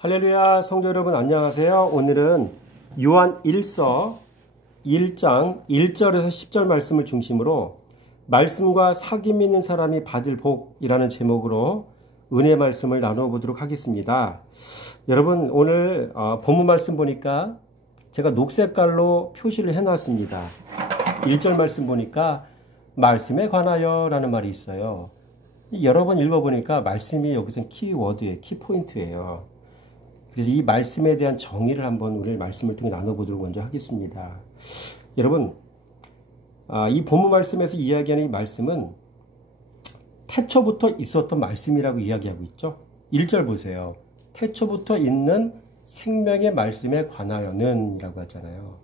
할렐루야, 성도 여러분 안녕하세요. 오늘은 요한 1서 1장 1절에서 10절 말씀을 중심으로 말씀과 사귐 있는 사람이 받을 복이라는 제목으로 은혜 말씀을 나누어 보도록 하겠습니다. 여러분 오늘 본문 말씀 보니까 제가 녹색깔로 표시를 해놨습니다. 1절 말씀 보니까 말씀에 관하여 라는 말이 있어요. 여러 번 읽어보니까 말씀이 여기서 키워드예요. 키포인트예요. 그래서 이 말씀에 대한 정의를 한번 오늘 말씀을 통해 나눠보도록 먼저 하겠습니다. 여러분, 이 본문 말씀에서 이야기하는 이 말씀은 태초부터 있었던 말씀이라고 이야기하고 있죠. 1절 보세요. 태초부터 있는 생명의 말씀에 관하여는 이라고 하잖아요.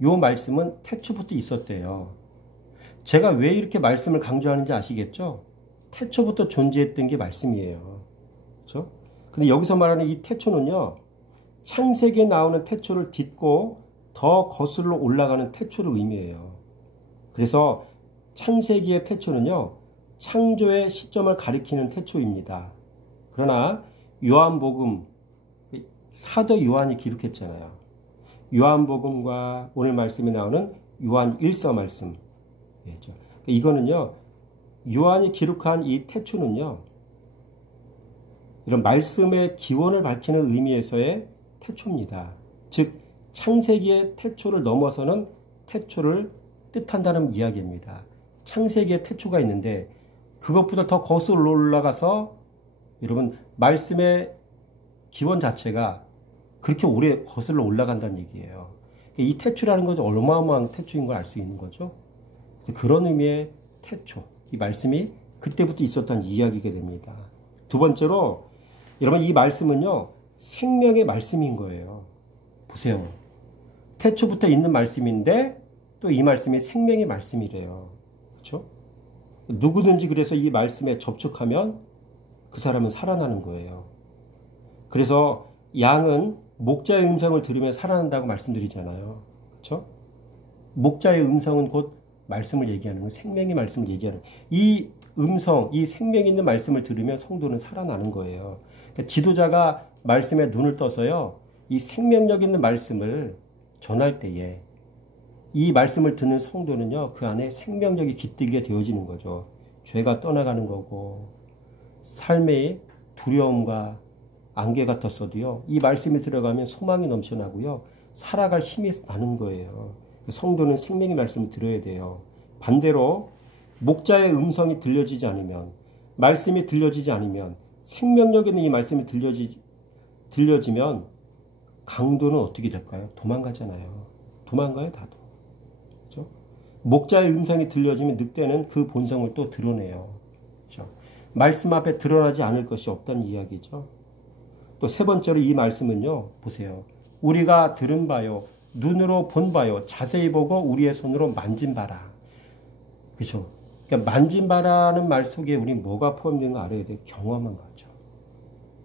이 말씀은 태초부터 있었대요. 제가 왜 이렇게 말씀을 강조하는지 아시겠죠? 태초부터 존재했던 게 말씀이에요. 그렇죠? 근데 여기서 말하는 이 태초는요, 창세기에 나오는 태초를 딛고 더 거슬러 올라가는 태초를 의미해요. 그래서 창세기의 태초는요, 창조의 시점을 가리키는 태초입니다. 그러나 요한복음, 사도 요한이 기록했잖아요. 요한복음과 오늘 말씀에 나오는 요한 1서 말씀. 이거는요, 요한이 기록한 이 태초는요, 이런 말씀의 기원을 밝히는 의미에서의 태초입니다. 즉 창세기의 태초를 넘어서는 태초를 뜻한다는 이야기입니다. 창세기의 태초가 있는데 그것보다 더 거슬러 올라가서 여러분 말씀의 기원 자체가 그렇게 오래 거슬러 올라간다는 얘기예요. 이 태초라는 것은 어마어마한 태초인 걸 알 수 있는 거죠. 그런 의미의 태초, 이 말씀이 그때부터 있었다는 이야기가 됩니다. 두 번째로 여러분 이 말씀은요 생명의 말씀인 거예요. 보세요. 태초부터 있는 말씀인데 또 이 말씀이 생명의 말씀이래요. 그렇죠? 누구든지 그래서 이 말씀에 접촉하면 그 사람은 살아나는 거예요. 그래서 양은 목자의 음성을 들으면 살아난다고 말씀드리잖아요. 그렇죠? 목자의 음성은 곧 말씀을 얘기하는 거, 생명의 말씀을 얘기하는 거. 이 음성, 이 생명 있는 말씀을 들으면 성도는 살아나는 거예요. 그러니까 지도자가 말씀에 눈을 떠서요, 이 생명력 있는 말씀을 전할 때에 이 말씀을 듣는 성도는요, 그 안에 생명력이 깃들게 되어지는 거죠. 죄가 떠나가는 거고, 삶의 두려움과 안개 같았어도요, 이 말씀이 들어가면 소망이 넘쳐나고요, 살아갈 힘이 나는 거예요. 성도는 생명의 말씀을 들어야 돼요. 반대로 목자의 음성이 들려지지 않으면, 말씀이 들려지지 않으면, 생명력 있는 이 말씀이 들려지면 강도는 어떻게 될까요? 도망가잖아요. 도망가요, 다도. 그렇죠? 목자의 음성이 들려지면 늑대는 그 본성을 또 드러내요. 그렇죠? 말씀 앞에 드러나지 않을 것이 없다는 이야기죠. 또 세 번째로 이 말씀은요, 보세요. 우리가 들은 바요, 눈으로 본 바요, 자세히 보고 우리의 손으로 만진 바라. 그렇죠? 그러니까 만진 바라는 말 속에 우리 뭐가 포함되는 거 알아야 돼요. 경험한 거죠.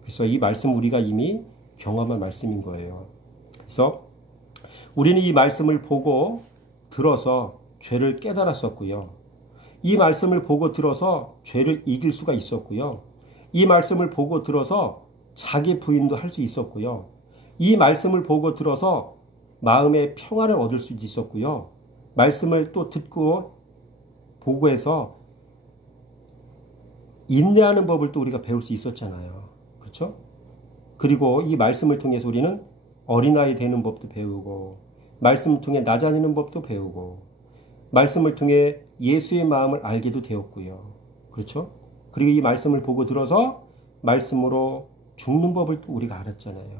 그래서 이 말씀 우리가 이미 경험한 말씀인 거예요. 그래서 우리는 이 말씀을 보고 들어서 죄를 깨달았었고요. 이 말씀을 보고 들어서 죄를 이길 수가 있었고요. 이 말씀을 보고 들어서 자기 부인도 할 수 있었고요. 이 말씀을 보고 들어서 마음의 평안을 얻을 수 있었고요. 말씀을 또 듣고 보고 해서 인내하는 법을 또 우리가 배울 수 있었잖아요. 그렇죠? 그리고 이 말씀을 통해서 우리는 어린아이 되는 법도 배우고, 말씀을 통해 나자니는 법도 배우고, 말씀을 통해 예수의 마음을 알게도 되었고요. 그렇죠? 그리고 이 말씀을 보고 들어서 말씀으로 죽는 법을 또 우리가 알았잖아요.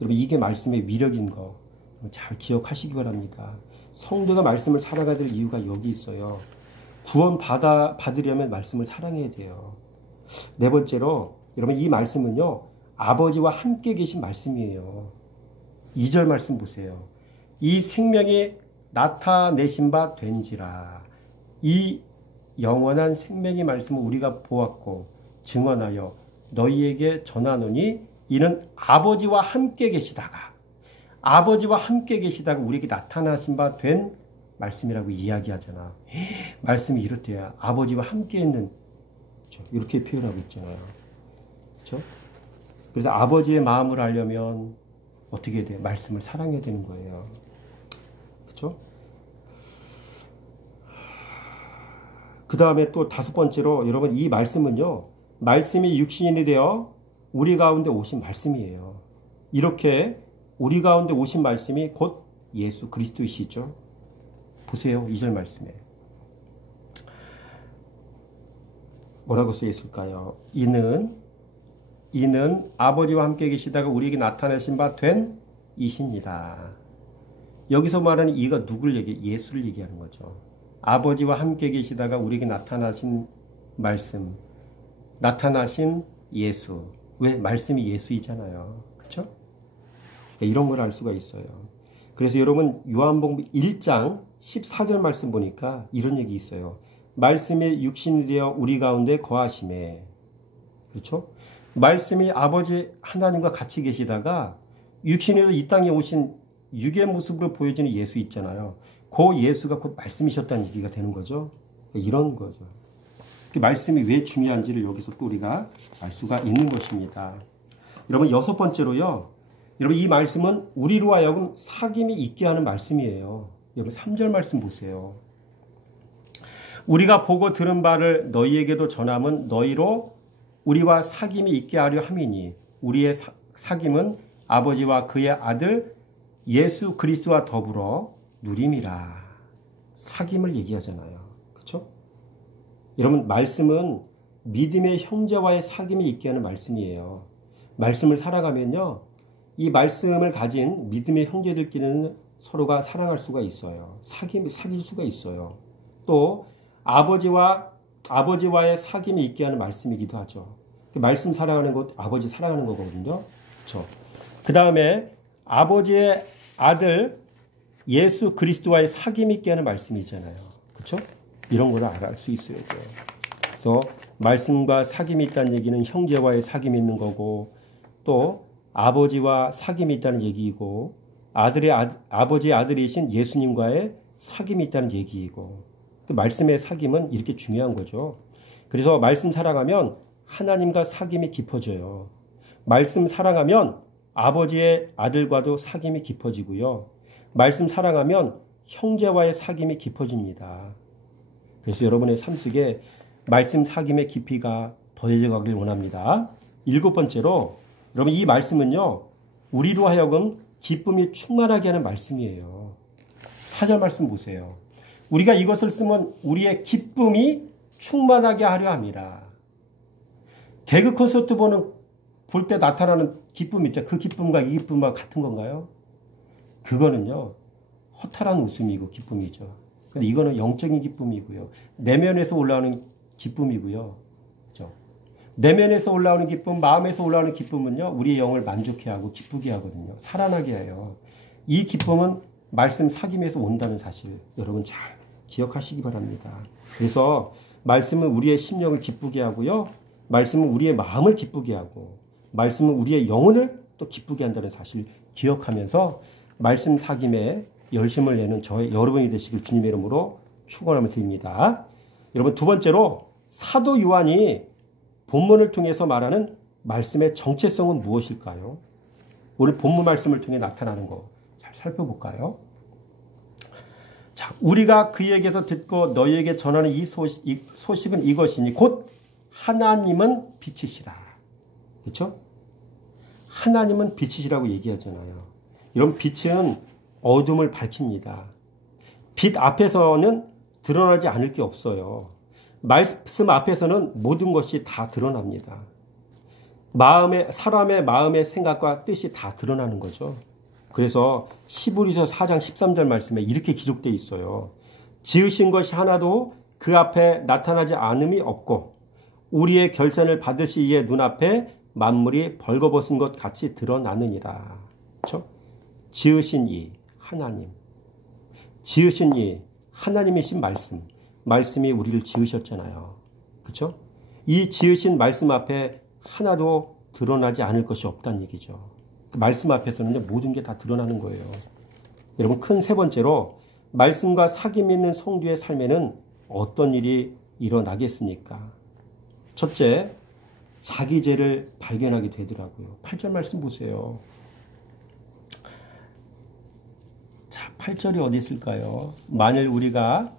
여러분 이게 말씀의 위력인 거 잘 기억하시기 바랍니다. 성도가 말씀을 살아가야 될 이유가 여기 있어요. 구원 받으려면 말씀을 사랑해야 돼요. 네 번째로 여러분 이 말씀은요 아버지와 함께 계신 말씀이에요. 2절 말씀 보세요. 이 생명이 나타내신 바 된지라. 이 영원한 생명의 말씀을 우리가 보았고 증언하여 너희에게 전하노니 이는 아버지와 함께 계시다가 우리에게 나타나신 바 된 말씀이라고 이야기하잖아. 말씀이 이렇대요. 아버지와 함께 있는, 이렇게 표현하고 있잖아요. 그렇죠? 그래서 아버지의 마음을 알려면 어떻게 해야 돼요? 말씀을 사랑해야 되는 거예요. 그렇죠? 그 다음에 또 다섯 번째로 여러분 이 말씀은요. 말씀이 육신이 되어 우리 가운데 오신 말씀이에요. 이렇게 우리 가운데 오신 말씀이 곧 예수 그리스도이시죠. 보세요. 2절 말씀에. 뭐라고 쓰여 있을까요? 이는 아버지와 함께 계시다가 우리에게 나타나신 바 된 이십니다. 여기서 말하는 이가 누굴 예수를 얘기하는 거죠. 아버지와 함께 계시다가 우리에게 나타나신 말씀, 나타나신 예수. 왜? 말씀이 예수이잖아요. 그렇죠? 이런 걸 알 수가 있어요. 그래서 여러분 요한복음 1장 14절 말씀 보니까 이런 얘기 있어요. 말씀이 육신이 되어 우리 가운데 거하심에. 그렇죠? 말씀이 아버지 하나님과 같이 계시다가 육신에서 이 땅에 오신 육의 모습으로 보여지는 예수 있잖아요. 그 예수가 곧 말씀이셨다는 얘기가 되는 거죠. 이런 거죠. 그 말씀이 왜 중요한지를 여기서 또 우리가 알 수가 있는 것입니다. 여러분 여섯 번째로요. 여러분 이 말씀은 우리로 하여금 사귐이 있게 하는 말씀이에요. 여러분 3절 말씀 보세요. 우리가 보고 들은 바를 너희에게도 전함은 너희로 우리와 사귐이 있게 하려 함이니 우리의 사귐은 아버지와 그의 아들 예수 그리스도와 더불어 누림이라. 사귐을 얘기하잖아요. 그렇죠? 여러분 말씀은 믿음의 형제와의 사귐이 있게 하는 말씀이에요. 말씀을 살아가면요. 이 말씀을 가진 믿음의 형제들끼리는 서로가 사랑할 수가 있어요. 사귈 수가 있어요. 또 아버지와의 사귐이 있게 하는 말씀이기도 하죠. 말씀 사랑하는 것, 아버지 사랑하는 거거든요. 그렇죠? 그 다음에 아버지의 아들 예수 그리스도와의 사귐이 있게 하는 말씀이잖아요. 그렇죠? 이런 걸 알 수 있어야 돼요. 그래서 말씀과 사귐이 있다는 얘기는 형제와의 사귐이 있는 거고 또 아버지와 사귐이 있다는 얘기이고 아버지의 아들이신 예수님과의 사귐이 있다는 얘기이고 그 말씀의 사귐은 이렇게 중요한 거죠. 그래서 말씀 사랑하면 하나님과 사귐이 깊어져요. 말씀 사랑하면 아버지의 아들과도 사귐이 깊어지고요. 말씀 사랑하면 형제와의 사귐이 깊어집니다. 그래서 여러분의 삶 속에 말씀 사귐의 깊이가 더해져 가길 원합니다. 일곱 번째로 여러분 이 말씀은요. 우리로 하여금 기쁨이 충만하게 하는 말씀이에요. 4절 말씀 보세요. 우리가 이것을 쓰면 우리의 기쁨이 충만하게 하려 함이라. 개그 콘서트 볼 때 나타나는 기쁨 있죠. 그 기쁨과 이 기쁨과 같은 건가요? 그거는요. 허탈한 웃음이고 기쁨이죠. 근데 이거는 영적인 기쁨이고요. 내면에서 올라오는 기쁨이고요. 그렇죠? 내면에서 올라오는 기쁨, 마음에서 올라오는 기쁨은요. 우리의 영을 만족해 하고 기쁘게 하거든요. 살아나게 해요. 이 기쁨은 말씀 사귐에서 온다는 사실 여러분 잘 기억하시기 바랍니다. 그래서 말씀은 우리의 심령을 기쁘게 하고요. 말씀은 우리의 마음을 기쁘게 하고 말씀은 우리의 영혼을 또 기쁘게 한다는 사실 기억하면서 말씀 사귐에 열심을 내는 여러분이 되시길 주님의 이름으로 축원하며 드립니다. 여러분 두 번째로 사도 요한이 본문을 통해서 말하는 말씀의 정체성은 무엇일까요? 오늘 본문 말씀을 통해 나타나는 거 잘 살펴볼까요? 자, 우리가 그에게서 듣고 너희에게 전하는 이 소식은 이것이니 곧 하나님은 빛이시라. 그렇죠? 하나님은 빛이시라고 얘기하잖아요. 이런 빛은 어둠을 밝힙니다. 빛 앞에서는 드러나지 않을 게 없어요. 말씀 앞에서는 모든 것이 다 드러납니다. 사람의 마음의 생각과 뜻이 다 드러나는 거죠. 그래서 히브리서 4장 13절 말씀에 이렇게 기록되어 있어요. 지으신 것이 하나도 그 앞에 나타나지 않음이 없고 우리의 결산을 받으시기에 눈앞에 만물이 벌거벗은 것 같이 드러나느니라. 그렇죠? 지으신 이 하나님, 지으신 이 하나님이신 말씀이 우리를 지으셨잖아요. 그렇죠? 이 지으신 말씀 앞에 하나도 드러나지 않을 것이 없다는 얘기죠. 그 말씀 앞에서는 모든 게 다 드러나는 거예요. 여러분 큰 세 번째로 말씀과 사귐 있는 성도의 삶에는 어떤 일이 일어나겠습니까? 첫째, 자기 죄를 발견하게 되더라고요. 8절 말씀 보세요. 자, 8절이 어디 있을까요? 만일 우리가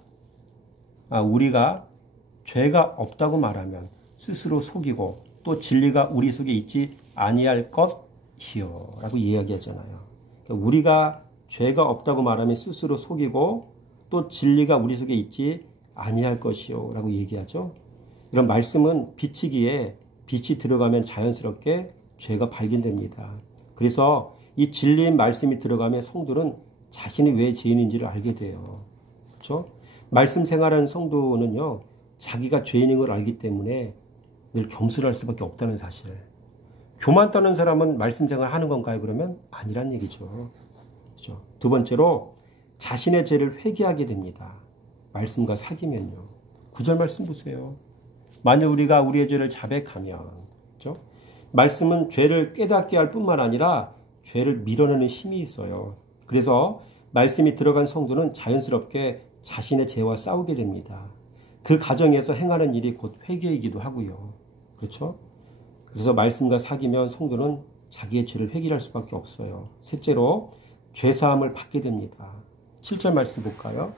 죄가 없다고 말하면 스스로 속이고 또 진리가 우리 속에 있지 아니할 것이요 라고 이야기하잖아요. 그러니까 우리가 죄가 없다고 말하면 스스로 속이고 또 진리가 우리 속에 있지 아니할 것이요 라고 얘기하죠. 이런 말씀은 비치기에 빛이 들어가면 자연스럽게 죄가 발견됩니다. 그래서 이 진리의 말씀이 들어가면 성도는 자신이 왜 죄인인지를 알게 돼요. 그렇죠? 말씀 생활하는 성도는요, 자기가 죄인인 걸 알기 때문에 늘 겸손할 수밖에 없다는 사실. 교만 떠는 사람은 말씀 생활 하는 건가요? 그러면 아니란 얘기죠. 그렇죠? 두 번째로 자신의 죄를 회개하게 됩니다. 말씀과 사귀면요. 9절 말씀 보세요. 만일 우리가 우리의 죄를 자백하면, 그렇죠? 말씀은 죄를 깨닫게 할 뿐만 아니라 죄를 밀어내는 힘이 있어요. 그래서 말씀이 들어간 성도는 자연스럽게 자신의 죄와 싸우게 됩니다. 그 과정에서 행하는 일이 곧 회개이기도 하고요. 그렇죠? 그래서 말씀과 사귀면 성도는 자기의 죄를 회개할 수밖에 없어요. 셋째로 죄사함을 받게 됩니다. 7절 말씀 볼까요?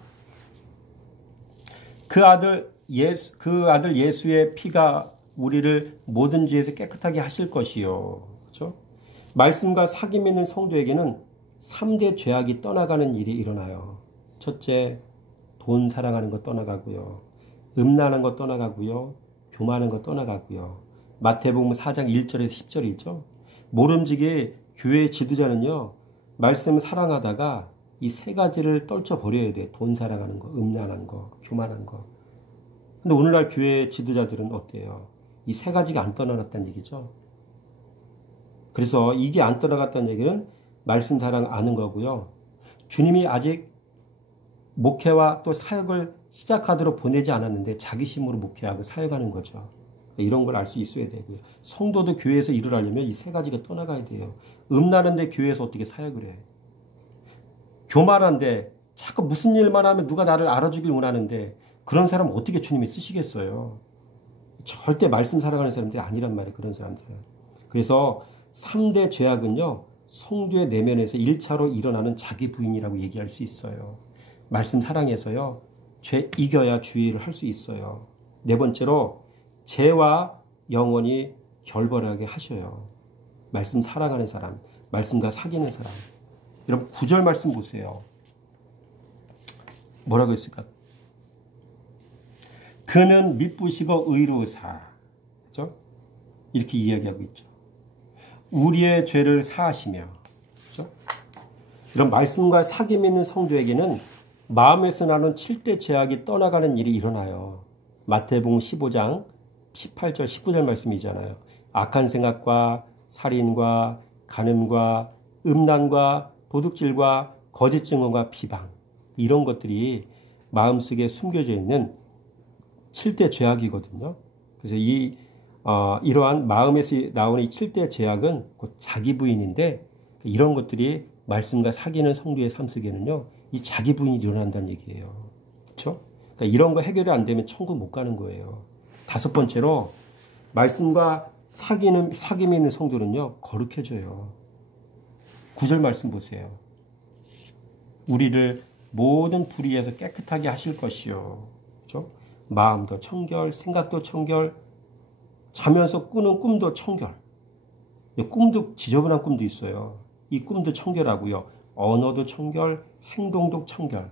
그 아들 예수의 피가 우리를 모든 죄에서 깨끗하게 하실 것이요. 그렇죠? 말씀과 사귐 있는 성도에게는 3대 죄악이 떠나가는 일이 일어나요. 첫째, 돈 사랑하는 것 떠나가고요. 음란한 것 떠나가고요. 교만한 것 떠나가고요. 마태복음 4장 1절에서 10절이 있죠. 모름지기 교회 지도자는요, 말씀 사랑하다가 이 세 가지를 떨쳐버려야 돼. 돈 사랑하는 거, 음란한 거, 교만한 거. 근데 오늘날 교회 지도자들은 어때요? 이 세 가지가 안 떠나갔다는 얘기죠. 그래서 이게 안 떠나갔다는 얘기는 말씀 사랑 아는 거고요. 주님이 아직 목회와 또 사역을 시작하도록 보내지 않았는데 자기 힘으로 목회하고 사역하는 거죠. 이런 걸 알 수 있어야 되고요. 성도도 교회에서 일을 하려면 이 세 가지가 떠나가야 돼요. 음란한데 교회에서 어떻게 사역을 해? 교만한데 자꾸 무슨 일만 하면 누가 나를 알아주길 원하는데 그런 사람 어떻게 주님이 쓰시겠어요? 절대 말씀 살아가는 사람들이 아니란 말이에요. 그런 사람들은. 그래서 3대 죄악은요. 성도의 내면에서 1차로 일어나는 자기 부인이라고 얘기할 수 있어요. 말씀 사랑해서요. 죄 이겨야 주의를 할 수 있어요. 네 번째로 죄와 영원히 결벌하게 하셔요. 말씀 사랑하는 사람, 말씀과 사귀는 사람. 여러분 9절 말씀 보세요. 뭐라고 했을까? 그는 미쁘시고 의로우사. 그렇죠? 이렇게 이야기하고 있죠. 우리의 죄를 사하시며. 그렇죠? 이런 말씀과 사귐 있는 성도에게는 마음에서 나는 7대 죄악이 떠나가는 일이 일어나요. 마태복음 15장 18절 19절 말씀이잖아요. 악한 생각과 살인과 간음과 음란과 도둑질과 거짓 증언과 비방 이런 것들이 마음속에 숨겨져 있는 7대 죄악이거든요. 그래서 이러한 마음에서 나오는 이 7대 죄악은 곧 자기 부인인데 이런 것들이 말씀과 사귀는 성도의 삶 속에는요. 이 자기 부인이 일어난다는 얘기예요. 그렇죠? 그러니까 이런 거 해결이 안 되면 천국 못 가는 거예요. 다섯 번째로 말씀과 사귐이 있는 성도는요. 거룩해져요. 9절 말씀 보세요. 우리를 모든 불의에서 깨끗하게 하실 것이요. 그렇죠? 마음도 청결, 생각도 청결, 자면서 꾸는 꿈도 청결. 꿈도 지저분한 꿈도 있어요. 이 꿈도 청결하고요. 언어도 청결, 행동도 청결.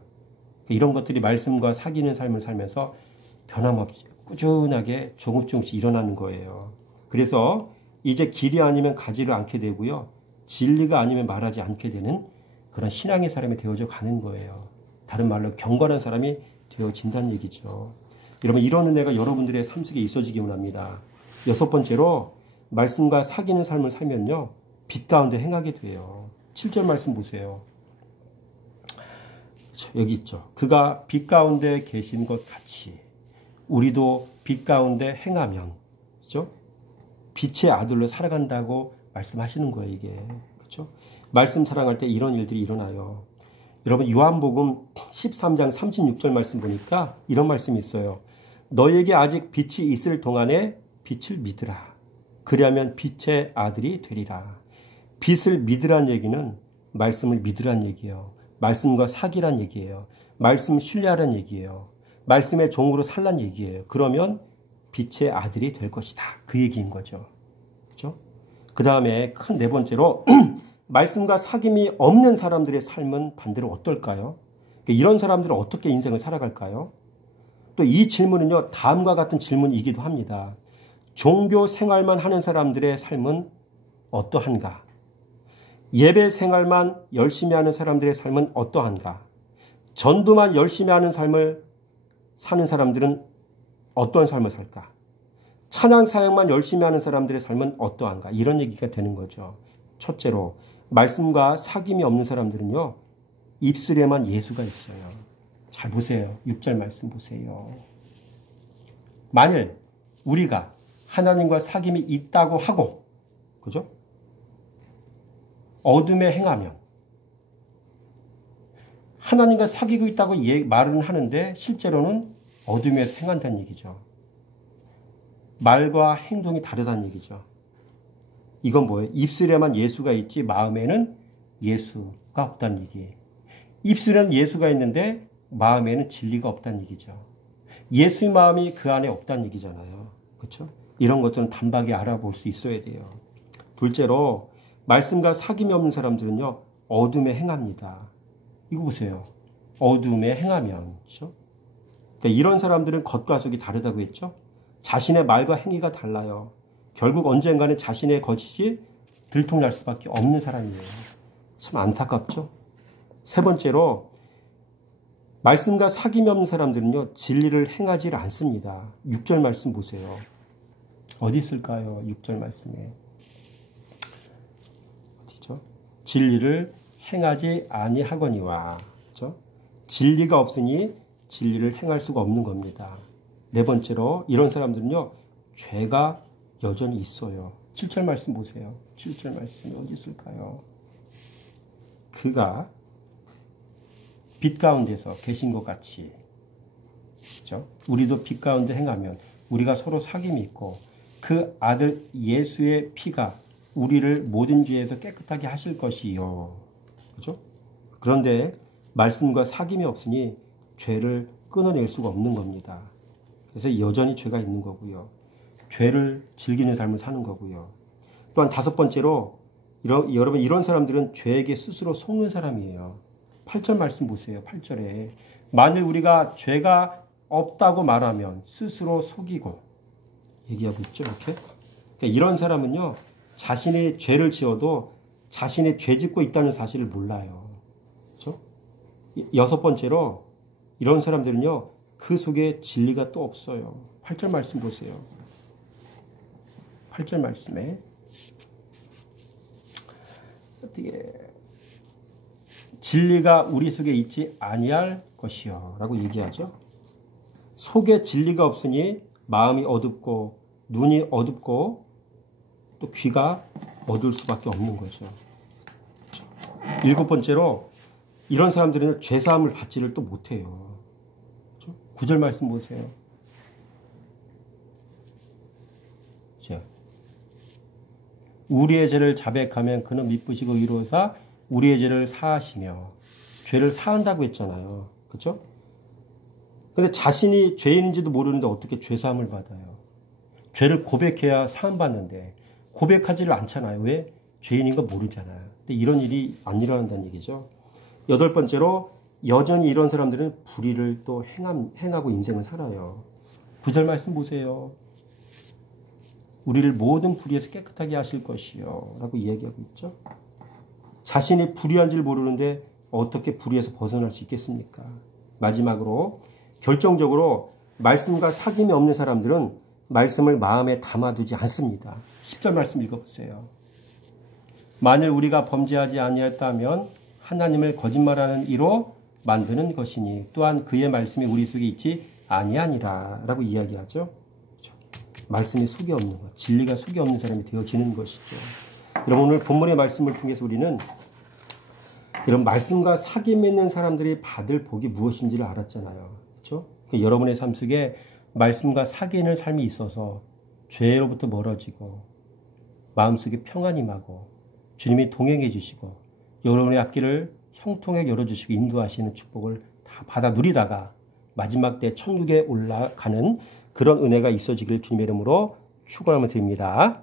이런 것들이 말씀과 사귀는 삶을 살면서 변함없이 꾸준하게 조금씩 일어나는 거예요. 그래서 이제 길이 아니면 가지를 않게 되고요. 진리가 아니면 말하지 않게 되는 그런 신앙의 사람이 되어져 가는 거예요. 다른 말로 경건한 사람이 되어진다는 얘기죠. 여러분 이런 은혜가 여러분들의 삶 속에 있어지기 원합니다. 여섯 번째로 말씀과 사귀는 삶을 살면요. 빛 가운데 행하게 돼요. 7절 말씀 보세요. 여기 있죠. 그가 빛 가운데 계신 것 같이 우리도 빛 가운데 행하면 그렇죠? 빛의 아들로 살아간다고 말씀하시는 거예요. 이게 그렇죠? 말씀 사랑할 때 이런 일들이 일어나요. 여러분 요한복음 13장 36절 말씀 보니까 이런 말씀이 있어요. 너에게 아직 빛이 있을 동안에 빛을 믿으라. 그리하면 빛의 아들이 되리라. 빛을 믿으란 얘기는 말씀을 믿으란 얘기예요. 말씀과 사귀란 얘기예요. 말씀 신뢰하란 얘기예요. 말씀의 종으로 살란 얘기예요. 그러면 빛의 아들이 될 것이다. 그 얘기인 거죠. 그렇죠? 그 다음에 큰 네 번째로 말씀과 사귐이 없는 사람들의 삶은 반대로 어떨까요? 이런 사람들은 어떻게 인생을 살아갈까요? 또 이 질문은요, 다음과 같은 질문이기도 합니다. 종교 생활만 하는 사람들의 삶은 어떠한가? 예배 생활만 열심히 하는 사람들의 삶은 어떠한가? 전도만 열심히 하는 삶을 사는 사람들은 어떤 삶을 살까? 찬양 사역만 열심히 하는 사람들의 삶은 어떠한가? 이런 얘기가 되는 거죠. 첫째로 말씀과 사귐이 없는 사람들은요, 입술에만 예수가 있어요. 잘 보세요. 6절 말씀 보세요. 만일 우리가 하나님과 사귐이 있다고 하고, 그죠? 어둠에 행하면, 하나님과 사귀고 있다고 말은 하는데 실제로는 어둠에서 행한다는 얘기죠. 말과 행동이 다르다는 얘기죠. 이건 뭐예요? 입술에만 예수가 있지 마음에는 예수가 없다는 얘기예요. 입술에는 예수가 있는데 마음에는 진리가 없다는 얘기죠. 예수의 마음이 그 안에 없다는 얘기잖아요. 그렇죠? 이런 것들은 단박에 알아볼 수 있어야 돼요. 둘째로 말씀과 사귐이 없는 사람들은요, 어둠에 행합니다. 이거 보세요. 어둠에 행하면, 그렇죠? 그러니까 이런 사람들은 겉과 속이 다르다고 했죠? 자신의 말과 행위가 달라요. 결국 언젠가는 자신의 거짓이 들통날 수밖에 없는 사람이에요. 참 안타깝죠? 세 번째로 말씀과 사귐이 없는 사람들은요, 진리를 행하지 않습니다. 6절 말씀 보세요. 어디 있을까요? 6절 말씀에. 어디죠? 진리를 행하지 아니하거니와. 그렇죠? 진리가 없으니 진리를 행할 수가 없는 겁니다. 네 번째로 이런 사람들은요, 죄가 여전히 있어요. 7절 말씀 보세요. 7절 말씀이 어디 있을까요? 그가 빛 가운데서 계신 것 같이, 그렇죠? 우리도 빛 가운데 행하면 우리가 서로 사귐이 있고 그 아들 예수의 피가 우리를 모든 죄에서 깨끗하게 하실 것이요. 그렇죠? 그런데 말씀과 사귐이 없으니 죄를 끊어낼 수가 없는 겁니다. 그래서 여전히 죄가 있는 거고요. 죄를 즐기는 삶을 사는 거고요. 또한 다섯 번째로 여러분 이런 사람들은 죄에게 스스로 속는 사람이에요. 8절 말씀 보세요. 8절에 만일 우리가 죄가 없다고 말하면 스스로 속이고 얘기하고 있죠. 이렇게. 그러니까 이런 사람은요, 자신이 죄를 지어도 자신이 죄 짓고 있다는 사실을 몰라요. 그렇죠? 여섯 번째로 이런 사람들은요, 그 속에 진리가 또 없어요. 8절 말씀 보세요. 8절 말씀에 어떻게 진리가 우리 속에 있지 아니할 것이요 라고 얘기하죠. 속에 진리가 없으니 마음이 어둡고 눈이 어둡고 또 귀가 어두울 수밖에 없는 거죠. 일곱 번째로 이런 사람들은 죄사함을 받지를 또 못해요. 9절 말씀 보세요. 자, 우리의 죄를 자백하면 그는 미쁘시고 의로우사 우리의 죄를 사하시며, 죄를 사한다고 했잖아요. 그렇죠? 근데 자신이 죄인인지도 모르는데 어떻게 죄사함을 받아요? 죄를 고백해야 사함받는데 고백하지를 않잖아요. 왜? 죄인인 거 모르잖아요. 근데 이런 일이 안 일어난다는 얘기죠. 여덟 번째로 여전히 이런 사람들은 불의를 또 행하고 인생을 살아요. 9절 말씀 보세요. 우리를 모든 불의에서 깨끗하게 하실 것이요 라고 이야기하고 있죠. 자신이 불의한 줄 모르는데 어떻게 불의에서 벗어날 수 있겠습니까? 마지막으로 결정적으로 말씀과 사귐이 없는 사람들은 말씀을 마음에 담아두지 않습니다. 10절 말씀 읽어보세요. 만일 우리가 범죄하지 아니했다면 하나님을 거짓말하는 이로 만드는 것이니 또한 그의 말씀이 우리 속에 있지 아니하니라 라고 이야기하죠. 말씀이 속에 없는 것, 진리가 속에 없는 사람이 되어지는 것이죠. 여러분 오늘 본문의 말씀을 통해서 우리는 이런 말씀과 사귐 있는 사람들이 받을 복이 무엇인지를 알았잖아요. 그렇죠? 그러니까 여러분의 삶 속에 말씀과 사귐 있는 삶이 있어서 죄로부터 멀어지고 마음속에 평안이 임하고 주님이 동행해 주시고 여러분의 앞길을 형통하게 열어주시고 인도하시는 축복을 다 받아 누리다가 마지막 때 천국에 올라가는 그런 은혜가 있어지길 주님의 이름으로 축원하며 드립니다.